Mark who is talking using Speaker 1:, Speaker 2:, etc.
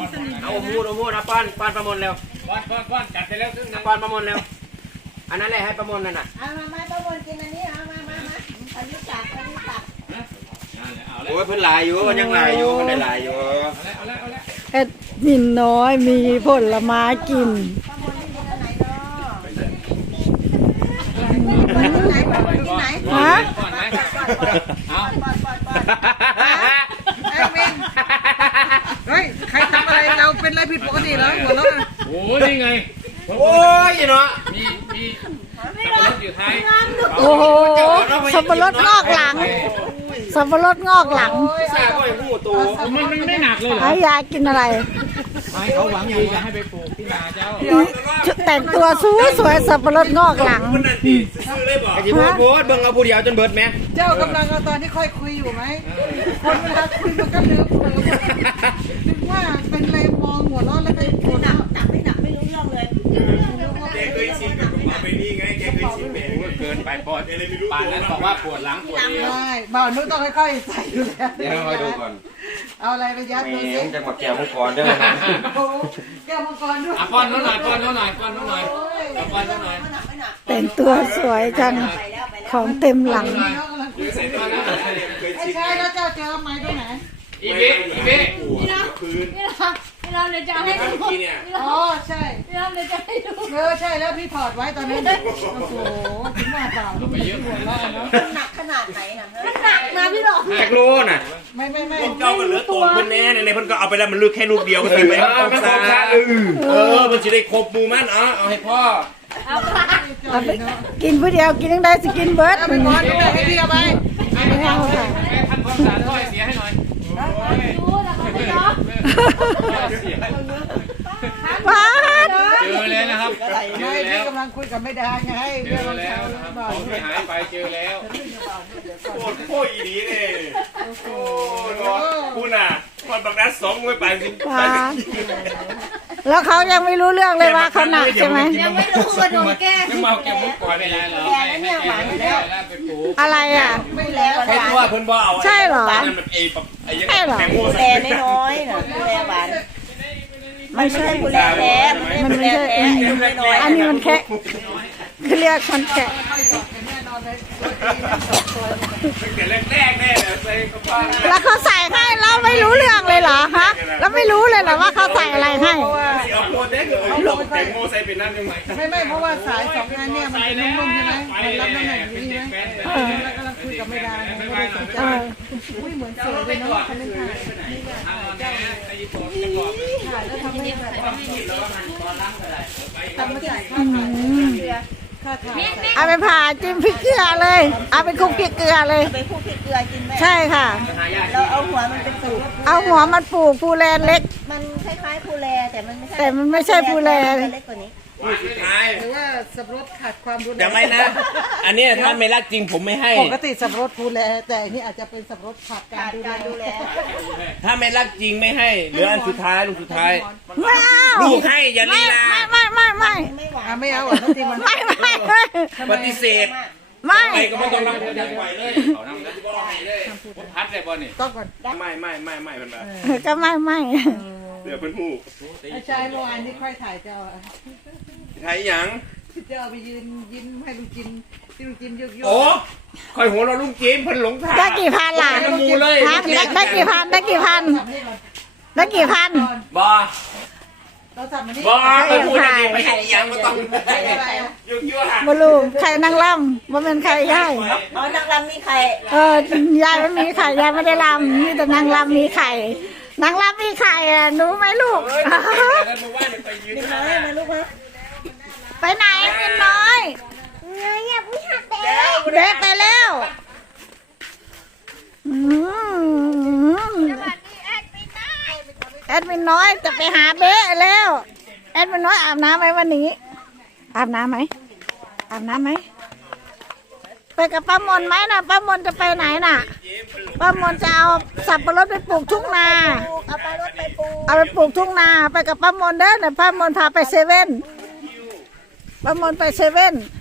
Speaker 1: เอาโอ้โหนะป้อนประมวลเร็วป้อนจัดไปแล้วซึ่งป้อนประมวลเร็วอันนั้นแหละให้ประมวลนั่นน่ะ
Speaker 2: เอามาประมวลกินอันนี้เอามาอันนี้ตัก
Speaker 1: โอ้ยเพิ่นหลายอยู่ยังหลายอยู่มันได้หลายอยู่
Speaker 3: เอ็ดมินน้อยมีผลไม้กินฮะ
Speaker 4: เฮ้ยใครทำอะไรเราเป็นอะไรผิดปกติเหรอหัวเราะ
Speaker 1: โอ้ยนี่ไงโอ้ยเนาะมีอยู่ท้าย
Speaker 3: โอ้โหสับปะรดงอกหลังสับปะรดงอกหลัง
Speaker 1: ใช่ก็ไอ้หูโตมันไม่หนักเลยเหรอ
Speaker 3: ให้ยายกินอะไร
Speaker 1: ไม่เขาหวังดีจะให้ไปปลูกที่นาเจ้า
Speaker 3: แต่งตัวสวยสับปะรดงอกหลัง
Speaker 1: ไอ้ที่โพสเบิ่งเอาผู้เดียวจนเบิดไหม
Speaker 4: เจ้ากำลังเอาตอนที่ค่อยคุยอยู่ไหมคนเวลาคุยมันก็ลืมนึกว่าเป็นอะไรมองหัวเราะแล้วก็
Speaker 2: ไม่หนักไม่รู้เรื่องเลย
Speaker 1: แกเคยชิมกับผมไปนี่ไงแกเคยชิมเกินไปปอดป่านนั้นบอกว่าปวดหลังปวดเอว
Speaker 4: ใช่บ่าวนุ้ยต้องค่อยๆใส่อยู่แล้ว
Speaker 1: เดี๋ยวคอยดูก่อน
Speaker 4: เอาอะไรไปยัดดูสิ
Speaker 1: จะมาแก้วมังกรด้วยนะ
Speaker 4: แก้วมังกรด้วย
Speaker 1: ป้อนน้องหน่อยป้อนน้องหน่อย
Speaker 3: แต่งตัวสวยจังของเต็มหลัง
Speaker 4: ไอ้ชายแล้วเจ้าเจอไม้ตรงไหน
Speaker 1: อีเบ้
Speaker 2: นี่เราเลยจะให้ดู
Speaker 4: อ๋อใช่
Speaker 2: นี่เราเลยจะให้ดู
Speaker 4: ใช่แล้วพี่ถอดไว้ตอนนั้นโอ้โหถึงหน้าเปล่า
Speaker 1: ไปเยอะหัวเราะเนาะ
Speaker 2: หนักขนาดไหนน่ะหนักนะพี่หลอก
Speaker 1: แกโลน่ะ
Speaker 4: ไม่
Speaker 1: เจ้ามันเหลือตัวเพิ่นแน่ในเพิ่นก็เอาไปแล้วมันลึกแค่ลูกเดียวก็ตีไปไม่ครบค่ามันจะได้ครบมูมันเอาให้พ่อ
Speaker 3: กินผู้เดียวกินยังได้สกินเบิร์ด
Speaker 4: เอาไปก่อนให้พี่เอาไป
Speaker 3: ไม่เอาค่ะ
Speaker 1: ท่านความสะอาดถ้อยเสียให้หน่อย
Speaker 2: ดูนะเขาไม่ยอม
Speaker 3: ว้า
Speaker 1: เจอแล้วนะครับ
Speaker 4: เจอแล้วกำลังคุยกับไม่ได้ไง
Speaker 1: เจอแล้วของที่หายไปเจอแล้วโอ้ยดีเลยโอ้คุณอ่ะคนบักนัด2ไม่ไปสิ
Speaker 3: แล้วเขายังไม่รู้เรื่องเลยว่าเขาหนักใช่ไหม
Speaker 2: ยังไม่รู้ว่าโดนแก้
Speaker 1: ยังมาเก็บมุกก่อนไม่ได้หรอ
Speaker 2: แก้แล้วเนี่ยหวานแล้ว
Speaker 3: อะไรอ่ะ
Speaker 2: ไม่แล้ว
Speaker 1: ใครตัวเพิ่นบ่เอา
Speaker 3: ใช่เหรอ
Speaker 1: ใช่เหรอ
Speaker 2: แกน้อยๆน่ะแกหวานไม่ใช่กุแลแท้มันไม่ใช่
Speaker 3: อันนี้มันแค่เรียกมันแค่
Speaker 1: แรกแน่เลยใส่กระเป๋า
Speaker 3: แล้วเขาใส่ให้เราไม่รู้เรื่องเลยเหรอฮะแล้วไม่รู้เลยเหรอว่าเขาใส่อะไรให้
Speaker 1: เอาโมเดลเอาลงแตงโมใส่เป็นนั่นยังไง
Speaker 4: ไม่เพราะว่าสาย2อันเนี่ยมันเป็นนุ่มๆใช่ไหมรับน้ำหนักดีไหมแล้วกำลังคุยกับไม่ได้ไม่ได้สนใจอุ้ยเหมือนสวยเลยเนาะคันนี้ถ่ายแล้วทำไม่ได้ทำมาจ่ายค่าถ่าย
Speaker 3: เอาไปผ่าจิ้มพริกเกลือเลยเอาไปคลุกพริกเกลือเลย
Speaker 2: ไปคลุกพริกเกลือกินไหม
Speaker 3: ใช่ค่ะ
Speaker 2: เราเอาหัวมันเป็นสูตร
Speaker 3: เอาหัวมันปลูกภูแลนเล็ก
Speaker 2: มันคล้ายๆภูแลแต่มัน
Speaker 3: ไม่ใช่ภูแล
Speaker 2: เล็กกว่านี้
Speaker 4: หรือว่าสับปะรดขาดความรุนแรง
Speaker 1: แต่ไม่นะอันนี้ถ้าไม่รักจริงผมไม่ให้
Speaker 4: ปกติสับปะรดภูแลแต่นี่อาจจะเป็นสับปะรดขาดการดูแล
Speaker 1: ถ้าไม่รักจริงไม่ให้เหลืออันสุดท้ายลูกสุดท้าย
Speaker 3: ไม่เอา
Speaker 1: ลูกให้อย่าลีลา
Speaker 4: ไม่เอาอ่ะจริงมัน
Speaker 3: ไม่
Speaker 1: ปฏิเสธ
Speaker 3: ไม่
Speaker 1: ก็ไม่ต้องรับเงินปล่อยเลยเขาทำแล้วที่บ่ให้เลยผมพัดเลยบอลนี่
Speaker 4: ต้องก่อน
Speaker 1: ไม่มันแบบ
Speaker 3: ก็ไม่
Speaker 1: เดี๋ยวเป็นหู
Speaker 4: ไอ้ชายเมื่อวานที่ค่อยถ่ายเจ้า
Speaker 1: ถ่ายยัง
Speaker 4: เจ้าไปยืนยิ้มให้ลุงจิมที่ลุงจิมยุ่ย
Speaker 1: โอ้คอยหัวเราลุงจิมเพิ่นหลงทาง
Speaker 3: ได้กี่พันล่ะ
Speaker 1: น้ำมูเลย
Speaker 3: ได้กี่พัน
Speaker 1: บ่
Speaker 4: บ่
Speaker 1: ไปพูดอะไรไปยังก็ต้องยั่วหา
Speaker 3: บลูใครนั่งล่ำว่าเป็นใครยาย
Speaker 2: อ๋อนางรำมีไข่
Speaker 3: ยายไม่มีไข่ยายไม่ได้ลำมีแต่นางลำมีไข่นางลำมีไข่อ่ะรู้ไหมลูก
Speaker 2: เป็นน้อยมาลูกฮะ
Speaker 3: ไปไหนเป็นน้อย
Speaker 2: อย่าพูดหัก
Speaker 3: เด็กไปแล้วแอดมินน้อยจะไปหาเบ๊ะแล้วแอดมินน้อยอาบน้ำไหมวันนี้อาบน้ำไหมไปกับป้ามนไหมนะป้ามนจะไปไหนน่ะป้ามนจะเอาสับปะรดไปปลูกทุ่งนาเอาไปปลูกทุ่งนาไปกับป้ามนเด้อเดี๋ยวป้ามนพาไปเซเว่นป้ามนไปเซเว่น